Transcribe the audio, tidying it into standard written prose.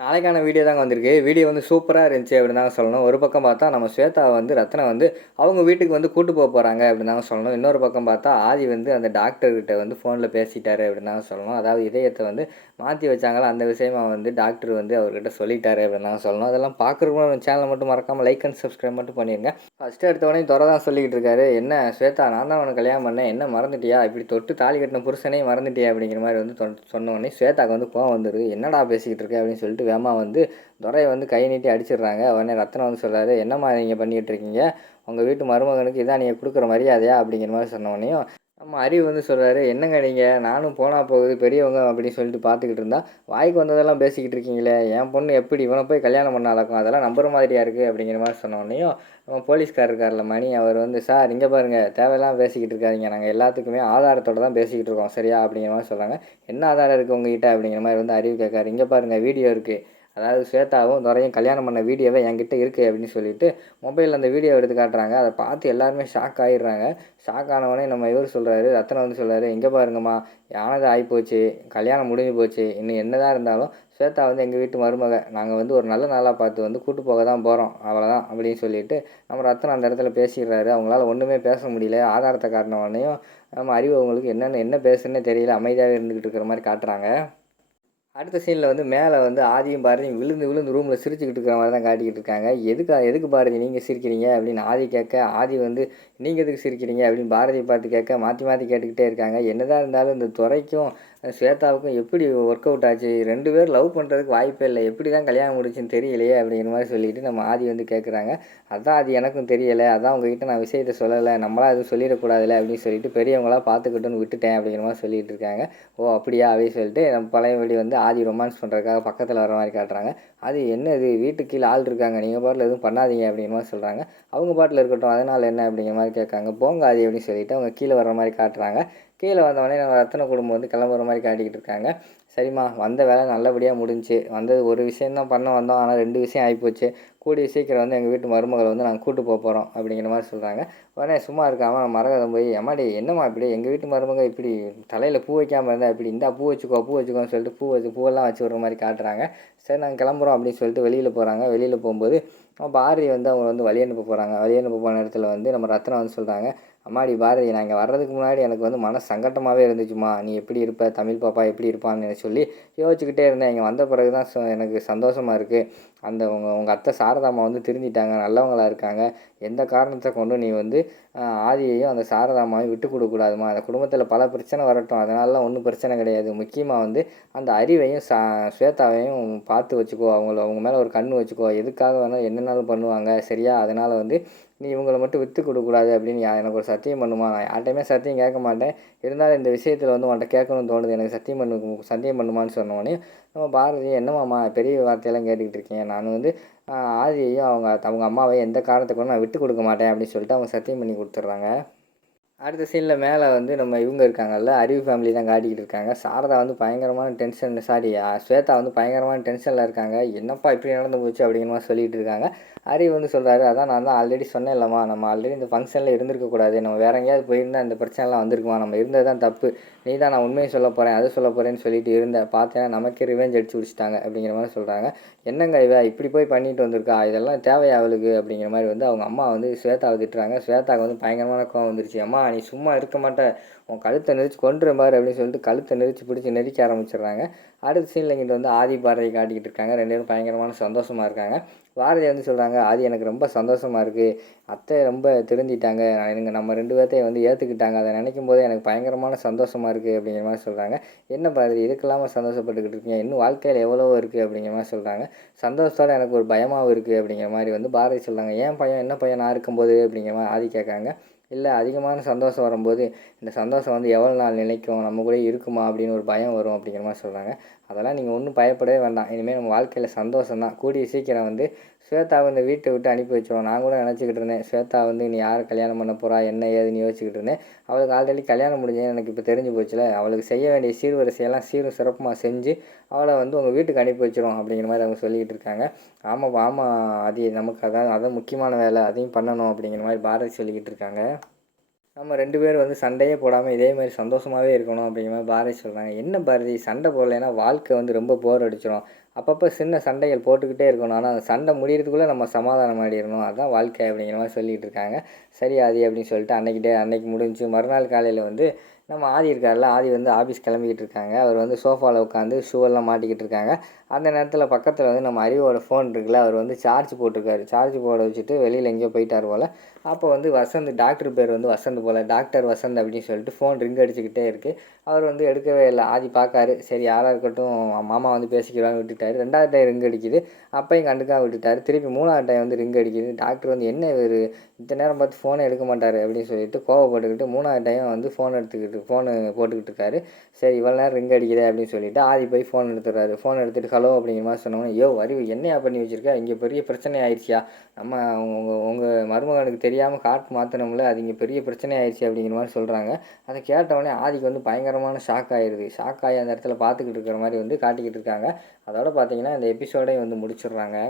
நாளைக்கான வீடியோ தாங்க வந்திருக்கு. வீடியோ வந்து சூப்பரா இருந்துச்சு அப்படின்னு தாங்க சொல்லணும். ஒரு பக்கம் பார்த்தா நம்ம ஸ்வேதா வந்து ரத்னா வந்து அவங்க வீட்டுக்கு வந்து கூட்டு போறாங்க அப்படின்னு தாங்க சொல்லணும். இன்னொரு பக்கம் பார்த்தா ஆதி வந்து அந்த டாக்டர் கிட்ட வந்து ஃபோன்ல பேசிட்டாரு அப்படின்னு தாங்க சொல்லணும். அதாவது இதயத்த வந்து மாத்தி வச்சாங்கல்ல, அந்த விஷயமா வந்து டாக்டர் வந்து அவர்கிட்ட சொல்லிட்டாரு அப்படின்னு தாங்க சொல்லணும். அதெல்லாம் பார்க்குறவங்க நம்ம சேனலை மட்டும் மறக்காம லைக் அண்ட் சப்ஸ்கிரைப் மட்டும் பண்ணிருங்க. ஃபர்ஸ்ட் எடுத்தவொடனே தொரை தான் சொல்லிக்கிட்டு இருக்காரு. "என்ன ஸ்வேதா, நான் தான் உனக்கு கல்யாணம் பண்ணேன். என்ன மறந்துட்டியா? இப்படி தொட்டு தாலி கட்டின புருஷனையும் மறந்துட்டியா?" அப்படிங்கிற மாதிரி வந்து சொன்ன உடனே ஸ்வேதாவுக்கு வந்து கோவம் வந்துருது. "என்னடா பேசிக்கிட்டு இருக்க?" அப்படின்னு சொல்லிட்டு வேகமா வந்து துரைய வந்து கை நீட்டி அடிச்சிடுறாங்க. உடனே ரத்னம் வந்து சொல்கிறாரு, "என்னம்மா நீங்கள் பண்ணிகிட்டு இருக்கீங்க? உங்கள் வீட்டு மருமகனுக்கு இதான் நீங்கள் கொடுக்குற மரியாதையா?" அப்படிங்கிற மாதிரி சொன்னோடனையும் நம்ம அறிவு வந்து சொல்கிறாரு, "என்னங்க நீங்கள், நானும் போனால் போகுது பெரியவங்க அப்படின்னு சொல்லிட்டு பார்த்துக்கிட்டு இருந்தா வாய்க்கு வந்ததெல்லாம் பேசிக்கிட்டு இருக்கீங்களே, என் பொண்ணு எப்படி இவனை போய் கல்யாணம் பண்ணாலாக்கும், அதெல்லாம் நம்புற மாதிரியா இருக்குது?" அப்படிங்கிற மாதிரி சொன்னோடனையும் நம்ம போலீஸ்கார் இருக்கார்ல மணி, அவர் வந்து, "சார் இங்கே பாருங்கள், தேவையில்லாமல் பேசிக்கிட்டு இருக்காதிங்க, நாங்கள் எல்லாத்துக்குமே ஆதாரத்தோடு தான் பேசிக்கிட்டு இருக்கோம் சரியா?" அப்படிங்கிற மாதிரி சொல்கிறாங்க. "என்ன ஆதாரம் இருக்குது உங்ககிட்ட?" அப்படிங்கிற மாதிரி வந்து அறிவு கேட்காரு. "இங்கே பாருங்கள், வீடியோ இருக்குது, அதாவது ஸ்வேதாவும் துரையும் கல்யாணம் பண்ண வீடியோவே என்கிட்ட இருக்குது" அப்படின்னு சொல்லிட்டு மொபைலில் அந்த வீடியோ எடுத்து காட்டுறாங்க. அதை பார்த்து எல்லாருமே ஷாக் ஆகிடுறாங்க. ஷாக் ஆனவொடனே நம்ம இவர் சொல்கிறாரு, ரத்னம் வந்து சொல்கிறாரு, "இங்கே பாருங்கம்மா, ஆனது ஆகிப்போச்சு, கல்யாணம் முடிஞ்சு போச்சு, இன்னும் என்னதான் இருந்தாலும் ஸ்வேதா வந்து எங்கள் வீட்டு மருமக, நாங்கள் வந்து ஒரு நல்ல நாளாக பார்த்து வந்து கூட்டு போக தான் போகிறோம், அவ்வளோதான்" அப்படின்னு சொல்லிட்டு நம்ம ரத்னம் அந்த இடத்துல பேசிடுறாரு. அவங்களால ஒன்றுமே பேச முடியல. ஆதாரத்தை காட்டினவொடனையும் நம்ம அறிவு அவங்களுக்கு என்ன பேசுன்னே தெரியல, அமைதியாகவே இருந்துக்கிட்டு இருக்கிற மாதிரி காட்டுறாங்க. அடுத்த சீனில் வந்து மேலே வந்து ஆதியும் பாரதியும் விழுந்து விழுந்து ரூமில் சிரிச்சுக்கிட்டு இருக்கிற மாதிரி தான் காட்டிக்கிட்டு இருக்காங்க. எதுக்கு பாரதி நீங்கள் சிரிக்கிறீங்க அப்படின்னு ஆதி கேட்க, ஆதி வந்து நீங்கள் எதுக்கு சிரிக்கிறீங்க அப்படின்னு பாரதியை பார்த்து கேட்க, மாற்றி மாற்றி கேட்டுக்கிட்டே இருக்காங்க. என்னதான் இருந்தாலும் இந்த துரைக்கும் ஸ்வேதாவுக்கும் எப்படி ஒர்க் அவுட் ஆச்சு, 2 பேர் லவ் பண்ணுறதுக்கு வாய்ப்பே இல்லை, எப்படி தான் கல்யாணம் முடிச்சுன்னு தெரியலையே அப்படிங்கிற மாதிரி சொல்லிட்டு நம்ம ஆதி வந்து கேட்குறாங்க. அதான் அது எனக்கும் தெரியலை, அதான் உங்ககிட்ட நான் விஷயத்தை சொல்லலை, நம்மளாம் எதுவும் சொல்லிடக்கூடாதுல்ல அப்படின்னு சொல்லிட்டு பெரியவங்களாம் பார்த்துக்கிட்டுன்னு விட்டுட்டேன் அப்படிங்கிற மாதிரி சொல்லிட்டு இருக்காங்க. "ஓ அப்படியா?" அப்படின்னு சொல்லிட்டு நம்ம பழையபடி வந்து ஆதி ரொமான்ஸ் பண்ணுறதுக்காக பக்கத்தில் வர மாதிரி காட்டுறாங்க. "அது என்ன இது, வீட்டுக்கு கீழே ஆள் இருக்காங்க, நீங்கள் பாட்டில் எதுவும் பண்ணாதீங்க" அப்படிங்கிற மாதிரி சொல்கிறாங்க. அவங்க பாட்டில் இருக்கட்டும், அதனால் என்ன அப்படிங்கிற மாதிரி கேட்காங்க. "போங்க ஆதி" அப்படின்னு சொல்லிட்டு அவங்க கீழே வர்ற மாதிரி காட்டுறாங்க. கீழே வந்தவொடனே நம்ம ரத்தின குடும்பம் வந்து கிளம்புற மாதிரி காட்டிக்கிட்டு இருக்காங்க. "சரிம்மா, வந்த வேலை நல்லபடியாக முடிஞ்சுச்சு, வந்தது ஒரு விஷயம் தான் பண்ண வந்தோம், ஆனால் 2 விஷயம் ஆகிப்போச்சு, கூடிய சீக்கிரம் வந்து எங்கள் வீட்டு மருமகளை வந்து நாங்கள் கூட்டு போகிறோம்" அப்படிங்கிற மாதிரி சொல்கிறாங்க. உடனே சும்மா இருக்காமல் நம்ம மரகதம் போய், "எம்மாடி என்னம்மா இப்படி எங்கள் வீட்டு மருமக இப்படி தலையில் பூ வைக்காமல் இருந்தால் இப்படி, இந்தா பூ வச்சுக்கோ பூ வச்சுக்கோன்னு" சொல்லிட்டு பூவெல்லாம் வச்சு விட்ற மாதிரி காட்டுறாங்க. சரி நாங்கள் கிளம்புறோம் அப்படின்னு சொல்லிட்டு வெளியில் போகிறாங்க. வெளியில் போகும்போது பாரதி வந்து அவங்க வந்து வழி அனுப்ப போகிறாங்க. வழி அனுப்ப போன இடத்துல வந்து நம்ம ரத்னம் வந்து சொல்கிறாங்க, "அம்மாடி பாரதி, நான் இங்கே வர்றதுக்கு முன்னாடி எனக்கு வந்து மன சங்கட்டமாகவே இருந்துச்சுமா, நீ எப்படி இருப்ப, தமிழ் பாப்பா எப்படி இருப்பான்னு சொல்லி யோசிச்சுக்கிட்டே இருந்தேன். இங்கே வந்த பிறகு தான் எனக்கு சந்தோஷமாக இருக்குது. அந்த உங்கள் அத்தை சாரதாம்மா வந்து திருந்திட்டாங்க, நல்லவங்களா இருக்காங்க. எந்த காரணத்தை கொண்டு நீ வந்து ஆதியையும் அந்த சாரதாம்மாவையும் விட்டு கொடுக்கக்கூடாதுமா. அந்த குடும்பத்தில் பல பிரச்சனை வரட்டும், அதனாலலாம் ஒன்றும் பிரச்சனை கிடையாது. முக்கியமாக வந்து அந்த அறிவையும் ஸ்வேதாவையும் பார்த்து வச்சுக்கோ, அவங்க மேலே ஒரு கண் வச்சுக்கோ. எதுக்காக வேணால் என்னன்னாலும் பண்ணுவாங்க சரியா? அதனால் வந்து நீ இவங்கள மட்டும் விட்டு கொடுக்கக்கூடாது அப்படின்னு எனக்கு ஒரு சத்தியம் பண்ணுமா. நான் யார்கிட்டையுமே சத்தியம் கேட்க மாட்டேன், இருந்தாலும் இந்த விஷயத்தில் வந்து உன்கிட்ட கேட்கணும்னு தோணுது, எனக்கு சத்தியம் பண்ணுமான்னு" சொன்னோடனே நம்ம பாரதி, "என்னம்மாம்மா பெரிய வார்த்தையெல்லாம் கேட்டுக்கிட்டு இருக்கீங்க, நான் வந்து ஆதியையும் அவங்க அம்மாவையும் எந்த காரணத்துக்கு கொண்டும் நான் விட்டு கொடுக்க மாட்டேன்" அப்படின்னு சொல்லிட்டு அவங்க சத்தியம் பண்ணி கொடுத்துட்றாங்க. அடுத்த சீனில் மேலே வந்து நம்ம இவங்க இருக்காங்கல்ல, அறிவு ஃபேமிலி தான் காட்டிக்கிட்டு இருக்காங்க. சாரதா வந்து பயங்கரமான டென்ஷன், சாரி ஸ்வேதா வந்து பயங்கரமான டென்ஷனில் இருக்காங்க. "என்னப்பா இப்படி நடந்து போச்சு" அப்படிங்கிற மாதிரி சொல்லிகிட்டு இருக்காங்க. அறிவு வந்து சொல்கிறாரு, "அதான் நான் தான் ஆல்ரெடி சொன்னேன்லம்மா, நம்ம ஆல்ரெடி இந்த ஃபங்க்ஷனில் இருந்திருக்கக்கூடாது, நம்ம வேறு எங்கேயாவது போயிருந்தால் இந்த பிரச்சனைலாம் வந்திருக்குமா, நம்ம இருந்தது தான் தப்பு, நீ தான் நான் உண்மையை சொல்ல போகிறேன் அது சொல்ல போகிறேன்னு சொல்லிட்டு இருந்தேன், பார்த்தேன்னா நமக்கே ரிவெஞ்ச் அடிச்சு பிடிச்சிட்டாங்க" அப்படிங்கிற மாதிரி சொல்கிறாங்க. "என்னங்க இவ இப்படி போய் பண்ணிட்டு வந்திருக்கா, இதெல்லாம் தேவையா அவளுக்கு" அப்படிங்கிற மாதிரி வந்து அவங்க அம்மா வந்து ஸ்வேதாவை திட்டுறாங்க. ஸ்வேதாவுக்கு வந்து பயங்கரமான கோவம் வந்துருச்சு. "அம்மா நீ சும்மா இருக்க மாட்ட, உன் கழுத்தை நெரிச்சு கொன்றுவேன் பாரு" அப்படின்னு சொல்லிட்டு கழுத்தை நெரிச்சு பிடிச்சி நெரிக்க ஆரம்பிச்சிடுறாங்க. அடுத்த சீனில் இங்கிட்டு வந்து ஆதி பாரதி காட்டிக்கிட்டு இருக்காங்க. 2 பேரும் பயங்கரமான சந்தோஷமாக இருக்காங்க. பாரதி வந்து சொல்கிறாங்க, "ஆதி எனக்கு ரொம்ப சந்தோஷமாக இருக்குது, அத்தை ரொம்ப திருந்திட்டாங்க, எனக்கு நம்ம 2 பேர்த்தையும் வந்து ஏற்றுக்கிட்டாங்க, அதை நினைக்கும் போதே எனக்கு பயங்கரமான சந்தோஷமாக இருக்குது" அப்படிங்கிற மாதிரி சொல்கிறாங்க. "என்ன பாரதி இதுக்கெல்லாம சந்தோஷப்பட்டுக்கிட்டு இருக்கீங்க, இன்னும் வாழ்க்கையில் எவ்வளவோ இருக்குது" அப்படிங்கிற மாதிரி சொல்கிறாங்க. "சந்தோஷத்தோடு எனக்கு ஒரு பயமாகவும் இருக்குது" அப்படிங்கிற மாதிரி வந்து பாரதி சொல்கிறாங்க. "ஏன் பயம், என்ன பயம் நான் இருக்கும்போது" அப்படிங்கிற மாதிரி ஆதி கேட்காங்க. "இல்லை, அதிகமான சந்தோஷம் வரும்போது இந்த சந்தோஷம் வந்து எவ்வளோ நாள் நிலைக்கும், நம்ம கூட இருக்குமா அப்படின்னு ஒரு பயம் வரும்" அப்படிங்கிற மாதிரி சொல்கிறாங்க. "அதெல்லாம் நீங்கள் ஒன்றும் பயப்படவே வேண்டாம், இனிமேல் நம்ம வாழ்க்கையில் சந்தோஷம் தான், கூடிய சீக்கிரம் வந்து ஸ்வேதாவை இந்த வீட்டை விட்டு அனுப்பி வச்சிருவோம். நான் கூட நினச்சிக்கிட்டு இருந்தேன், ஸ்வேதா வந்து நீ யாரை கல்யாணம் பண்ண போகிறா என்ன ஏதுன்னு யோசிச்சுக்கிட்டு இருந்தேன், அவளுக்கு ஆல்ரெடி கல்யாணம் முடிஞ்சதுன்னு எனக்கு இப்போ தெரிஞ்சு போச்சுல, அவளுக்கு செய்ய வேண்டிய சீர்வரிசையெல்லாம் சீரும் சிறப்புமாக செஞ்சு அவளை வந்து உங்கள் வீட்டுக்கு அனுப்பி வச்சிரும்" அப்படிங்கிற மாதிரி அவங்க சொல்லிக்கிட்டு இருக்காங்க. "ஆமாம் ஆமாம், அது நமக்கு அதான் முக்கியமான வேலை, அதையும் பண்ணணும்" அப்படிங்கிற மாதிரி பாரதி சொல்லிக்கிட்டு இருக்காங்க. நம்ம 2 பேரும் வந்து சண்டையே போடாமல் இதே மாதிரி சந்தோஷமாகவே இருக்கணும் அப்படிங்கிற மாதிரி பாரதி சொல்கிறாங்க. என்ன பாரதி சண்டை போடலைன்னா வாழ்க்கை வந்து ரொம்ப போர் அடிச்சிடும். அப்பப்போ சின்ன சண்டைகள் போட்டுக்கிட்டே இருக்கணும். ஆனால் அந்த சண்டை முடியறதுக்குள்ளே நம்ம சமாதானம் ஆகிடணும். அதுதான் வாழ்க்கை அப்படிங்கிற மாதிரி சொல்லிகிட்டு இருக்காங்க. சரி ஆதி அப்படின்னு சொல்லிட்டு அன்னைக்கு முடிஞ்சு மறுநாள் காலையில் வந்து நம்ம ஆதி இருக்கார்ல, ஆதி வந்து ஆஃபீஸ் கிளம்பிக்கிட்டு இருக்காங்க. அவர் வந்து சோஃபாவில் உட்காந்து ஷூவெல்லாம் மாட்டிக்கிட்டு இருக்காங்க. அந்த நேரத்தில் பக்கத்தில் வந்து நம்ம அறிவோட ஃபோன் இருக்குல்ல, அவர் வந்து சார்ஜ் போட்டிருக்காரு. சார்ஜ் போட வச்சுட்டு வெளியில் எங்கேயோ போயிட்டார் போல். அப்போ வந்து வசந்த், டாக்டர் பேர் வந்து வசந்த் போல், டாக்டர் வசந்த் அப்படின்னு சொல்லிட்டு ஃபோன் ரிங் அடிச்சுக்கிட்டே இருக்குது. அவர் வந்து எடுக்கவே இல்லை. ஆதி பார்க்காரு, சரி யாராக இருக்கட்டும் மாமா வந்து பேசிக்கிறான்னு விட்டுட்டார். 2வது டைம் ரிங் அடிக்குது, அப்பையும் கண்டுக்காம விட்டுட்டார். திருப்பி 3வது டைம் வந்து ரிங் அடிக்குது. டாக்டர் வந்து என்ன இவர் இத்தனை நேரம் பார்த்து ஃபோனை எடுக்க மாட்டார் அப்படின்னு சொல்லிட்டு கோவப்பட்டுக்கிட்டு 3வது டைம் வந்து ஃபோனு போட்டுக்கிட்டு இருக்காரு. சரி இவ்வளோ நேரம் ரிங் அடிக்குதே அப்படின்னு சொல்லிட்டு ஆதி போய் ஃபோன் எடுத்துடுறாரு. ஃபோன் எடுத்துகிட்டு ஹலோ அப்படிங்கிற மாதிரி சொன்னோன்னே, யோ அறிவு என்னையா பண்ணி வச்சுருக்கா, இங்கே பெரிய பிரச்சனை ஆயிடுச்சியா, நம்ம உங்கள் மருமகனுக்கு தெரியாமல் காட் மாற்றினோம்ல, அது இங்கே பெரிய பிரச்சனை ஆயிடுச்சு அப்படிங்கிற மாதிரி சொல்கிறாங்க. அதை கேட்டவுடனே ஆதிக்கு வந்து பயங்கரமான ஷாக் ஆயிடுது. ஷாக் ஆகி அந்த இடத்துல பார்த்துக்கிட்டு இருக்கிற மாதிரி வந்து காட்டிக்கிட்டு இருக்காங்க. அதோட பார்த்தீங்கன்னா இந்த எபிசோடே வந்து முடிச்சிடுறாங்க.